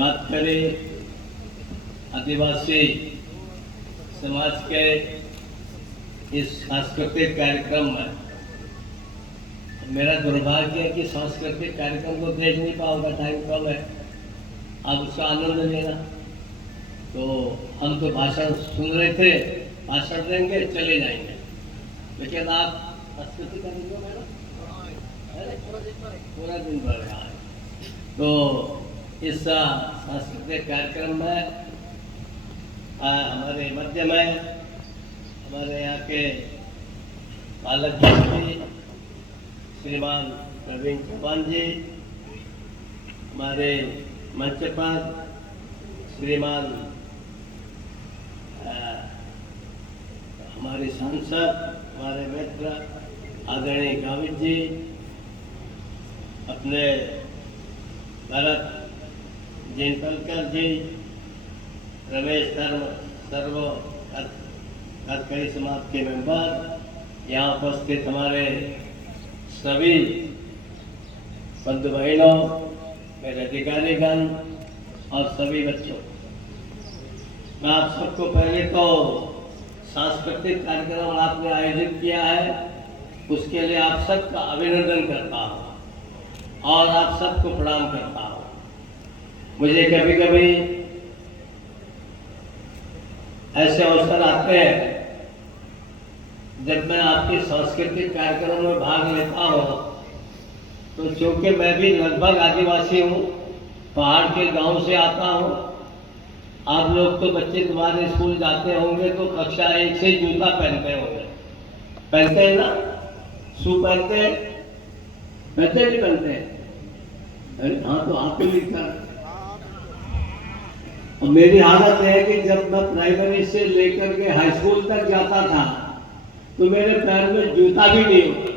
बात करें आदिवासी समाज के इस सांस्कृतिक कार्यक्रम में। मेरा दुर्भाग्य है कि सांस्कृतिक कार्यक्रम को देख नहीं पाऊंगा, टाइम कम है। आप उसका आनंद लेना। तो हम तो भाषण सुन रहे थे, भाषण देंगे चले जाएंगे, लेकिन आप संस्कृति करेंगे मैडम पूरा दिन भर रहा है। तो इस सांस्कृतिक कार्यक्रम में हमारे मध्य में हमारे यहाँ के पालक जी श्रीमान प्रवीण चौहान जी, हमारे मंच पर श्रीमान हमारे सांसद, हमारे मित्र आदरणीय गावित जी, अपने भरत जेनपलकर जी, रमेश सर्व कार्यकारी समाज के मेंबर, यहाँ उपस्थित हमारे सभी बंधु बहनों, मेरे अधिकारीगण और सभी बच्चों, मैं आप सबको पहले तो सांस्कृतिक कार्यक्रम आपने आयोजित किया है, उसके लिए आप सबका अभिनंदन करता हूँ और आप सबको प्रणाम करता हूँ। मुझे कभी कभी ऐसे अवसर आते हैं जब मैं आपके सांस्कृतिक कार्यक्रमों में भाग लेता हूँ, तो चूंकि मैं भी लगभग आदिवासी हूँ, पहाड़ के गांव से आता हूँ। आप लोग तो बच्चे तुम्हारे स्कूल जाते होंगे तो कक्षा 1 से जूता पहनते होंगे, पहनते हैं ना? शू पहनते हैं, पहनते नहीं पहनते? अरे हाँ, तो आप भी लिखा। और मेरी हालत है कि जब मैं प्राइमरी से लेकर के हाई स्कूल तक जाता था तो मेरे पैर में जूता भी नहीं होता।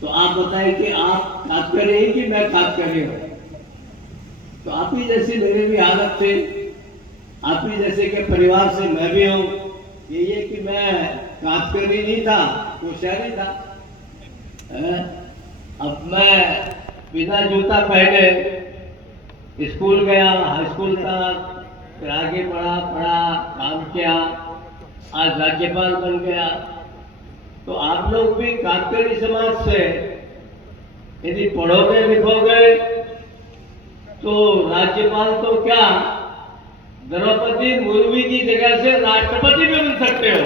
तो आप बताएं कि आप तात्पर्य है कि मैं तात्पर्य हूं? तो आप ही जैसी मेरी भी हालत थी, आप ही जैसे के परिवार से मैं भी हूं। ये कि मैं तात्पर्य नहीं था, होशियारी था। अब मैं बिना जूता पहने स्कूल गया, हाई स्कूल तक, फिर आगे पढ़ा, काम किया, आज राज्यपाल बन गया। तो आप लोग भी कातकरी समाज से यदि पढ़ोगे लिखोगे तो राज्यपाल तो क्या, द्रौपदी मुर्मू की जगह से राष्ट्रपति भी बन सकते हो।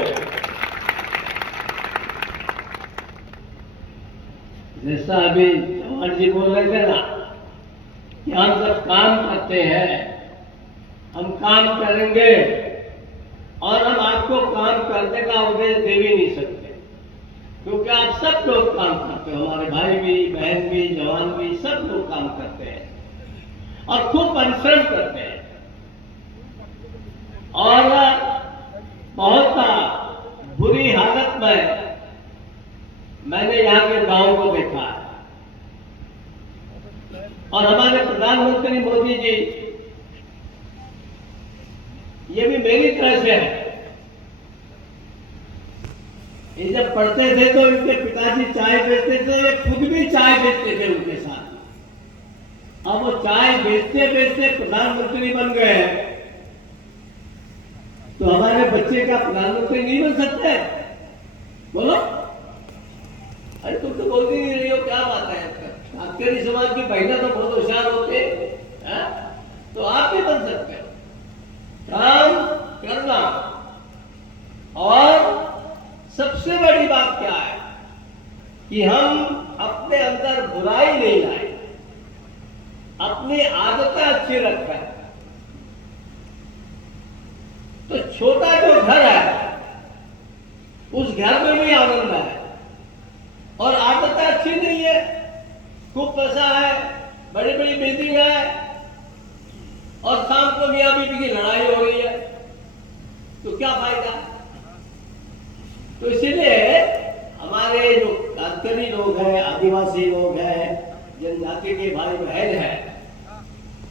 जैसा अभी चौहान जी बोल रहे थे ना कि हम जब काम करते हैं, हम काम करेंगे और हम आपको काम करने का उपदेश दे भी नहीं सकते, क्योंकि आप सब लोग काम करते हो, हमारे भाई भी, बहन भी, जवान भी, सब लोग काम करते हैं और खूब परिश्रम करते हैं। और बहुत बुरी हालत में मैंने यहाँ के गांव को देखा है। और हमारे प्रधानमंत्री मोदी जी, ये भी मेरी तरह से है। ये जब पढ़ते थे तो इनके पिताजी चाय बेचते थे, ये खुद भी चाय बेचते थे उनके साथ। अब वो चाय बेचते बेचते प्रधानमंत्री बन गए, तो हमारे बच्चे का प्रधानमंत्री नहीं बन सकते? बोलो। अरे तुम तो बोल ही नहीं रही हो, क्या बात है? कातकरी समाज की बहना तो बहुत होशियार होते हैं, तो आप भी बन सकते हो। काम करना। और सबसे बड़ी बात क्या है कि हम अपने अंदर बुराई नहीं लाए, अपनी आदतें अच्छी रखें। तो छोटा जो घर है उस घर में भी आनंद है। और आदतें अच्छी नहीं है, खूब पैसा है, बड़ी बड़ी मीटिंग है और शाम को मियां बीवी की लड़ाई हो रही है, तो क्या फायदा? तो इसीलिए हमारे जो कातकरी लोग हैं, आदिवासी लोग हैं, जनजाति के भाई बहन हैं,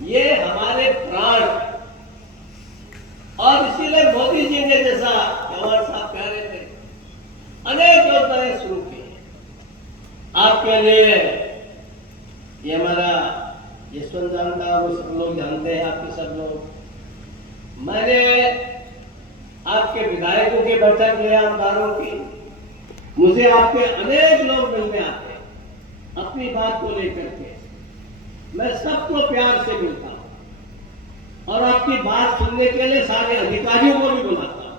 ये हमारे प्राण। और इसीलिए मोदी जी ने, जैसा जवाहर साहब कह रहे थे, अनेक योजनाएं शुरू की आपके लिए। ये हमारा यशवंत जानता है, वो सब लोग जानते हैं, आपके सब लोग। मैंने आपके विधायकों के बैठक में आमदारों की, मुझे आपके अनेक लोग मिलने आते हैं अपनी बात को लेकर के। मैं सबको प्यार से मिलता हूं और आपकी बात सुनने के लिए सारे अधिकारियों को भी बुलाता हूं।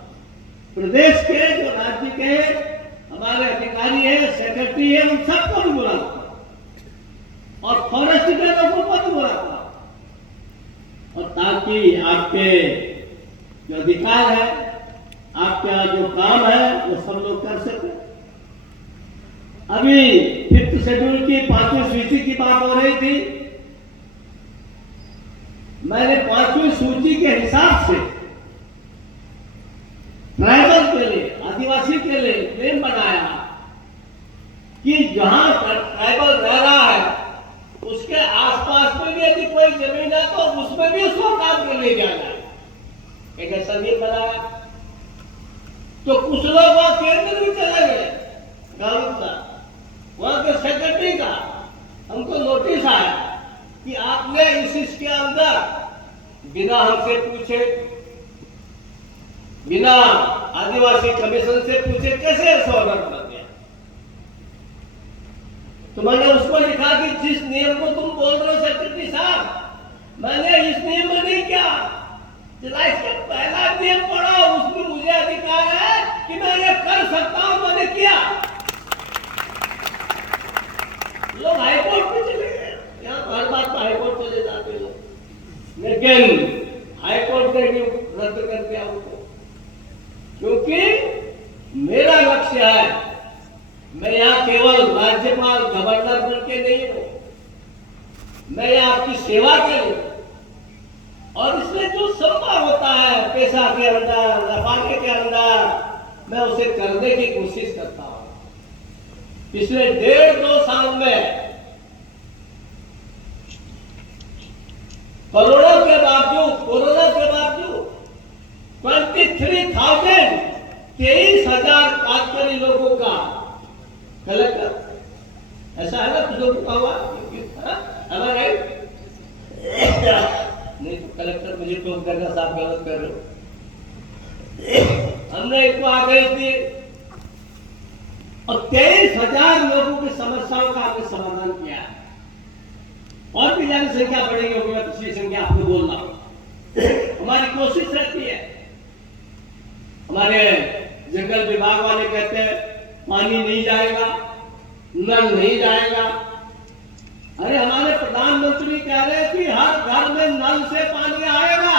प्रदेश के जो राज्य के हमारे अधिकारी हैं, सेक्रेटरी है, उन सबको भी बुलाता हूं और फॉरेस्ट के लोगों को भी बुलाता हूं, और ताकि आपके जो अधिकार है, आपका जो काम है, वो सब लोग कर सके। अभी 5th शेड्यूल की 5वीं सूची की बात हो रही थी। मैंने 5वीं सूची के हिसाब से ट्राइबल के लिए, आदिवासी के लिए नियम बनाया कि जहां ट्राइबल रह रहा है उसके आसपास में भी यदि कोई जमीन है तो उसमें भी उसको काम कर ले जाना। एक ऐसा नियम बनाया तो कुछ लोग वहां केंद्र भी चले गए, वहां के सेक्रेटरी का हमको नोटिस आया कि आपने इसके अंदर बिना हमसे पूछे, बिना आदिवासी कमीशन से पूछे कैसे ऐसा ऑर्डर कर दिया। तो मैंने उसको लिखा कि जिस नियम को तुम बोल रहे हो सेक्रेटरी साहब, मैंने इस नियम में नहीं किया, चला इसका पहला नियम पढ़ो, उसमें मुझे अधिकार है कि मैं ये कर सकता हूं, मैंने किया। लोग हाईकोर्ट में चले गए, यहाँ हर बात पर हाईकोर्ट चले जाते लोग, लेकिन हाईकोर्ट ने भी रद्द कर दिया उनको, क्योंकि मेरा लक्ष्य है, मैं यहाँ केवल राज्यपाल गवर्नर बन के नहीं हूं, मैं यहाँ आपकी सेवा के लिए, और इसमें जो संभव होता है पैसा के अंदर, नफाके के अंदर, मैं उसे करने की कोशिश करता हूं। पिछले 1.5-2 साल में करोड़ों के बावजूद, कोरोना के बावजूद 23,000 कातकरी लोगों का कलेक्टर, ऐसा है ना कुछ लोगों का हुआ, नहीं तो कलेक्टर मुझे टोक करना, साफ गलत कर रहे हो। हमने इनको आदेश दिए और 23,000 लोगों की समस्याओं का आपने समाधान किया। और भी ज्यादा संख्या बढ़ेगी होगी, मैं पिछली संख्या आपको बोल रहा हूं। हमारी कोशिश रहती है, हमारे जंगल विभाग वाले कहते हैं पानी नहीं जाएगा, नल नहीं जाएगा। अरे हमारे प्रधानमंत्री कह रहे हैं कि हर घर में नल से पानी आएगा।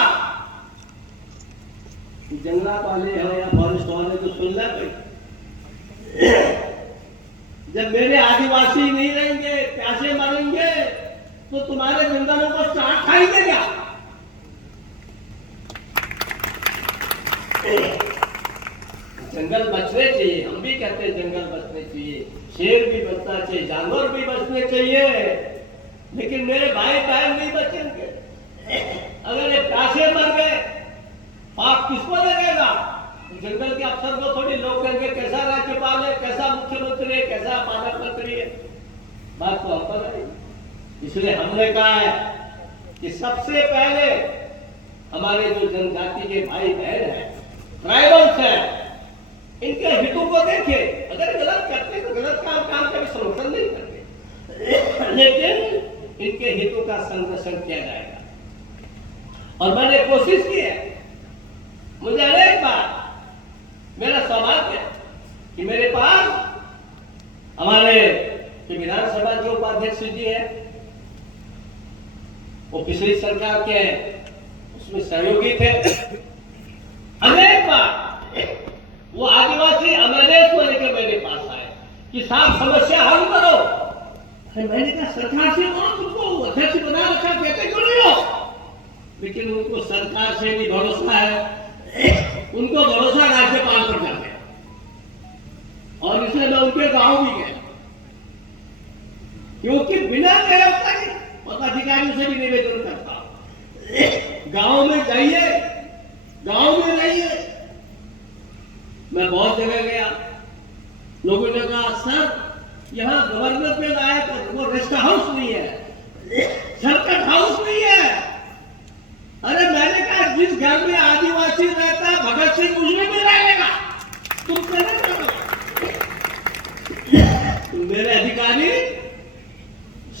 जंगलात वाले हैं या फॉरेस्ट वाले तो सुन ले भाई, जब मेरे आदिवासी नहीं रहेंगे, प्यासे मरेंगे, तो तुम्हारे जंगलों को चाट खाएंगे क्या? जंगल बचने चाहिए, हम भी कहते हैं जंगल बचने चाहिए, शेर भी बचना चाहिए, जानवर भी बचने चाहिए, लेकिन मेरे भाई बहन नहीं बचेंगे। अगर ये प्यासे मर गए, पाप किसको लगेगा? जंगल के अफसर को थोड़ी लोग कहेंगे कैसा राज्यपाल है, कैसा मुख्यमंत्री है, कैसा मानव मंत्री है, बात तो हम पर है। इसलिए हमने कहा है कि सबसे पहले हमारे जो जनजाति के भाई बहन हैं, ट्राइबल्स हैं, इनके हितों को देखे। अगर गलत करते तो गलत काम का भी समर्थन नहीं करते, लेकिन इनके हितों का संरक्षण किया जाएगा। और मैंने कोशिश की है, मुझे अनेक बार मेरा सौभाग्य है कि मेरे पास हमारे विधानसभा के उपाध्यक्ष जी है, वो पिछली सरकार के उसमें सहयोगी थे। अनेक बार वो आदिवासी अमेरिका को लेकर मेरे पास आए कि साहब समस्या हल करो। मैंने कहा सरकार से बोलो, तुमको अध्यक्ष बना रखा, कहते क्यों नहीं हो? लेकिन उनको सरकार से भी भरोसा है, उनको भरोसा राज्यपाल पर जाते हैं, और इसलिए मैं उनके गांव भी गया, क्योंकि बिना गए होता नहीं, और अधिकारियों से भी निवेदन करता हूं, गांव में जाइए, गांव में रहिए। मैं बहुत जगह गया, लोगों ने कहा सर यहाँ गवर्नर पे आए तो वो रेस्ट हाउस नहीं है, सर्किट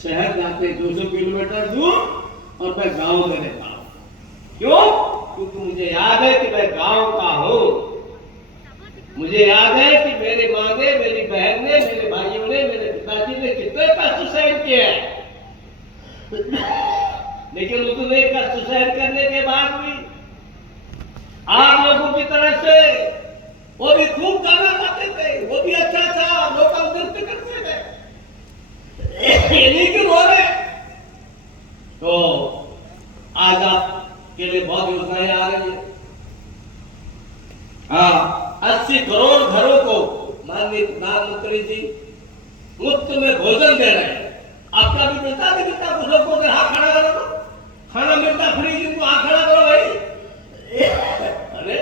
शहर जाते 200 किलोमीटर दूर और मैं गांव में रहता हूं। क्यों? क्योंकि मुझे याद है कि मैं गांव का हूं। मुझे याद है कि मेरे माँ ने, मेरी बहन ने, मेरे भाइयों ने, मेरे पिताजी ने कितने कष्ट सहन किए हैं। लेकिन उतने कष्ट सहन करने के बाद भी आप लोगों की तरह से वो भी खूब गाना गाते थे, वो भी अच्छा था, लोग नृत्य करते थे, इन्हीं की रो रहे। तो आज आपके लिए बहुत योजनाएं आ रही है। हाँ, 80 करोड़ घरों को माननीय प्रधानमंत्री जी मुफ्त में भोजन दे रहे हैं। आपका भी मिलता नहीं मिलता? कुछ लोग को हाथ खड़ा करो, खाना मिलता फ्री, जिनको हाथ खड़ा करो भाई। अरे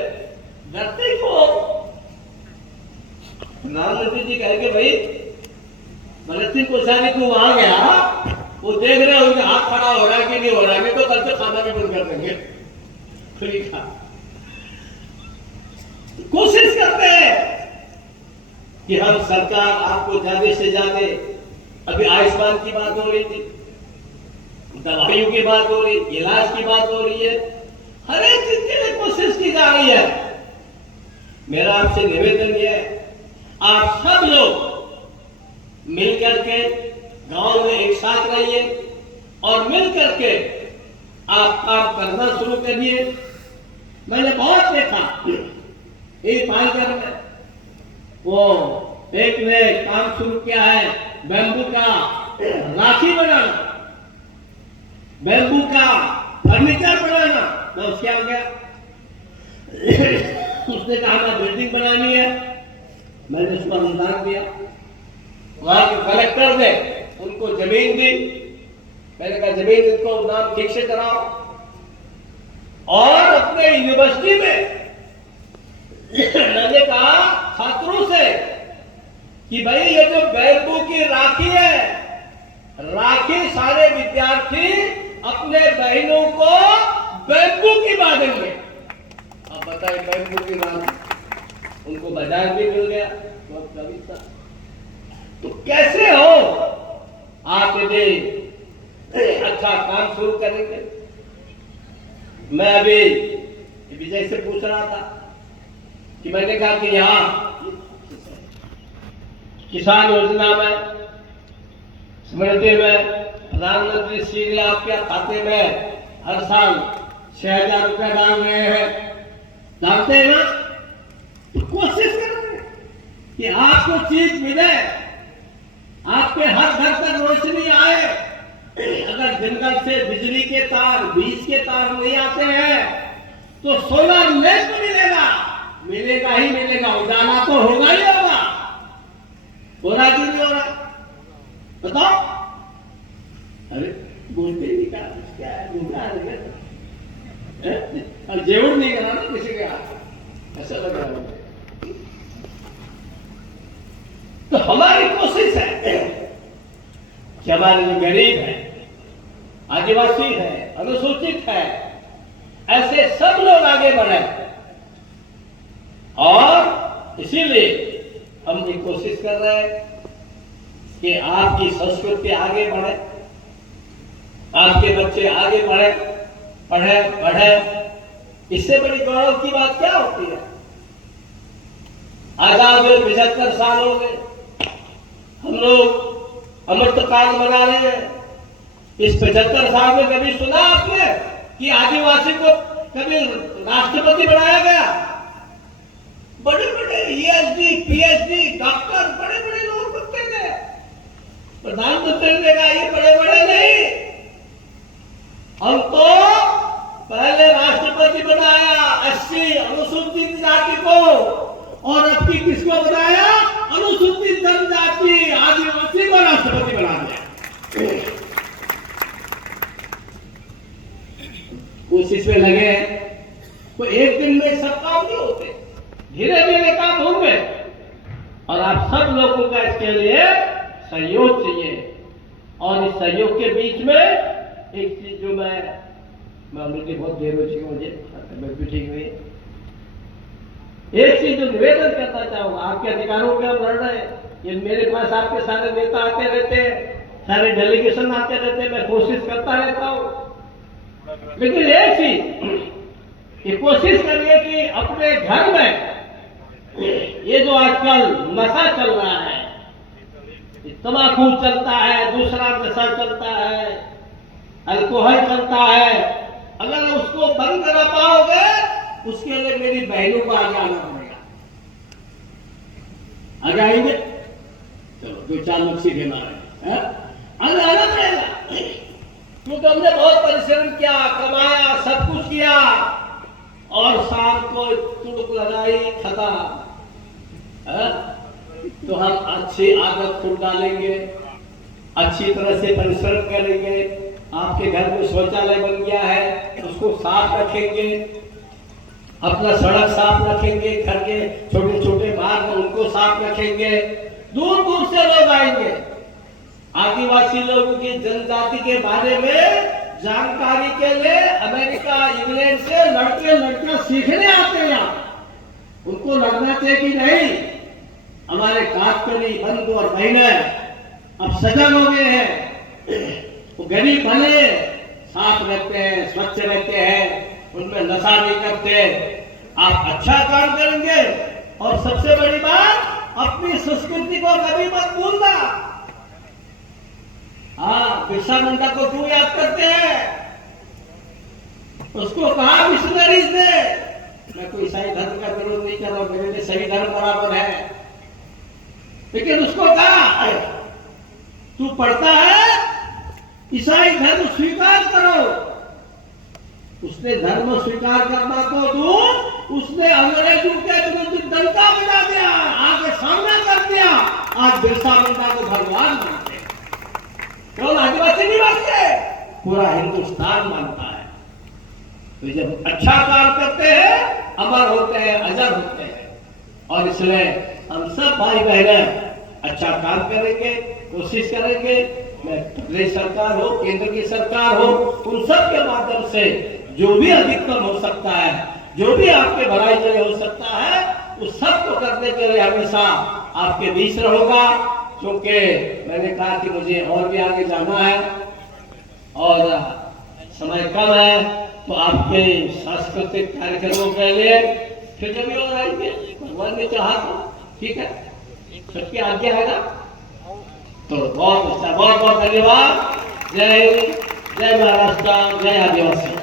डरते को प्रधानमंत्री जी कहेंगे भाई भगत सिंह कोश्यारी को वहां गया, वो देख रहे हो उनका हाथ खड़ा हो रहा है कि नहीं हो रहा है, तो कल से खाना भी बंद कर देंगे, फ्री खा। कोशिश करते हैं कि हम सरकार आपको ज्यादा से ज्यादा, अभी आयुष्मान की बात हो रही थी, दवाइयों की बात हो रही, इलाज की बात हो रही है, हर एक चीज के लिए कोशिश की जा रही है। मेरा आपसे निवेदन यह है, आप सब लोग मिलकर के गांव में एक साथ रहिए और मिलकर के आप काम करना शुरू करिए। मैंने बहुत देखा एक पालकर में, वो एक ने काम शुरू किया है बैम्बू का राखी बनाना, बैम्बू का फर्नीचर बनाना। मैं उसके आ गया, उसने कहा हमें बिल्डिंग बनानी है, मैंने उसको अनुदान दिया। वहां के कलेक्टर ने उनको जमीन दी, मैंने कहा जमीन इनको नाम ठीक से कराओ। और अपने यूनिवर्सिटी में मैंने कहा छात्रों से कि भाई ये जो बैम्बू की राखी है, राखी सारे विद्यार्थी अपने बहनों को बैम्बू की बांधेंगे। अब बताइए, बैम्बू की राखी उनको बाजार भी मिल गया, बहुत कविता। तो कैसे हो आप यदि अच्छा काम शुरू करेंगे? मैं अभी विजय से पूछ रहा था कि मैंने कहा कि यहाँ किसान योजना में स्मृति में प्रधानमंत्री श्री आपके खाते में हर साल 6,000 रुपया डाल रहे हैं, डालते हैं ना? तो कोशिश करें कि आपको चीज मिले, आपके हर घर तक रोशनी आए। अगर जंगल से बिजली के तार, बीज के तार नहीं आते हैं तो सोलर लैंप मिलेगा, मिलेगा ही मिलेगा, उजाला तो होगा ही होगा। हो रहा क्यों नहीं हो रहा बताओ? अरे बोलते नहीं, क्या है और जेवर नहीं करा ना किसी के हाथ, ऐसा लग रहा है। तो हमारी कोशिश है कि हमारे जो गरीब है, आदिवासी है, अनुसूचित है, ऐसे सब लोग आगे बढ़े। और इसीलिए हम ये कोशिश कर रहे हैं कि आपकी संस्कृति आगे बढ़े, आपके बच्चे आगे बढ़े, पढ़े। इससे बड़ी गौरव की बात क्या होती है? आजाद हुए 75 साल हो गए, हम लोग अमृतकाल मना रहे हैं। इस 75 साल में कभी सुना आपने कि आदिवासी को कभी राष्ट्रपति बनाया गया? बड़े बड़े ESD, PhD, डॉक्टर, बड़े बड़े लोग बनते थे। प्रधानमंत्री ने कहा ये बड़े बड़े नहीं, हम तो पहले राष्ट्रपति बनाया 80 अनुसूचित जाति को, और अब की किसको बनाया? अनुसूचित जनजाति आदिवासी को राष्ट्रपति बना दिया। कोशिश में लगे हैं, तो एक दिन में सब काम नहीं होते, धीरे धीरे काम होंगे। और आप सब लोगों का इसके लिए सहयोग चाहिए। और इस सहयोग के बीच में एक चीज जो मैं मुझे बहुत देर हो चुकी, मुझे तबियत भी ठीक हुई, एक चीज जो निवेदन करना चाहूंगा, आपके अधिकारों पे हम लड़ रहे हैं। ये मेरे पास आपके सारे नेता आते रहते हैं, सारे डेलीगेशन आते रहते, मैं कोशिश करता रहता हूँ। लेकिन एक चीज ये कोशिश करिए कि अपने घर में ये जो आजकल नशा चल रहा है, तंबाकू चलता है, दूसरा नशा चलता है, अल्कोहल चलता है, अगर उसको बंद करा पाओगे उसके लिए मेरी बहनों को आगे आना पड़ेगा। आगे आएंगे? चलो 2-4 लोग सीधे मारे, आगे आना पड़ेगा, क्योंकि हमने बहुत परिश्रम किया, कमाया, सब कुछ किया और शाम को तुड़क लगाई, खत्म। तो हम अच्छी आदत को डालेंगे, अच्छी तरह से परिश्रम करेंगे। आपके घर में शौचालय बन गया है, उसको साफ रखेंगे, अपना सड़क साफ रखेंगे, घर के छोटे छोटे मार्ग उनको साफ रखेंगे। दूर दूर से लोग आएंगे। आदिवासी लोगों की जनजाति के बारे में जानकारी के लिए अमेरिका, इंग्लैंड से लड़के लड़कियां सीखने आते हैं। उनको लगना चाहिए कि नहीं, हमारे काटकरी बंधु और बहनें अब सजग हो गए हैं, वो गरीब भले साफ रहते हैं, स्वच्छ रहते हैं, उनमें नशा नहीं करते। आप अच्छा काम करेंगे और सबसे बड़ी बात, अपनी संस्कृति को कभी मत भूलना। हाँ, बिरसा मुंडा को क्यों याद करते हैं? उसको कहा मिशनरीज ने, मैं कोई ईसाई धर्म का विरोध नहीं कर रहा हूं, मेरे लिए सभी धर्म बराबर है, लेकिन उसको कहा तू पढ़ता है, ईसाई धर्म स्वीकार करो। उसने धर्म स्वीकार करना तो दूर, उसने अंग्रेजों के विरुद्ध डंका बजा दिया, आगे सामना कर दिया। आज बिरसा मुंडा को भगवान मानते हैं, केवल आदिवासी नहीं मानते, पूरा हिंदुस्तान मानता है। तो जब अच्छा काम करते हैं, अमर होते हैं, अजर होते हैं। और इसलिए हम सब भाई बहनें अच्छा काम करेंगे, कोशिश करेंगे। मैं प्रदेश सरकार हो, केंद्र की सरकार हो, उन सब के माध्यम से जो भी अधिकतम हो सकता है, जो भी आपके भलाई के लिए हो सकता है, उस सब को करने के लिए हमेशा आपके बीच रहूंगा। क्योंकि मैंने कहा कि मुझे और भी आगे जाना है और समय कम है, तो आपके सांस्कृतिक कार्यक्रमों के लिए फिर कभी और आएंगे, भगवान ने चाहा तो। ठीक है, सबकी आज्ञा है ना? तो बहुत अच्छा, बहुत बहुत धन्यवाद। जय हिंद, जय महाराष्ट्र, जय आदिवासी।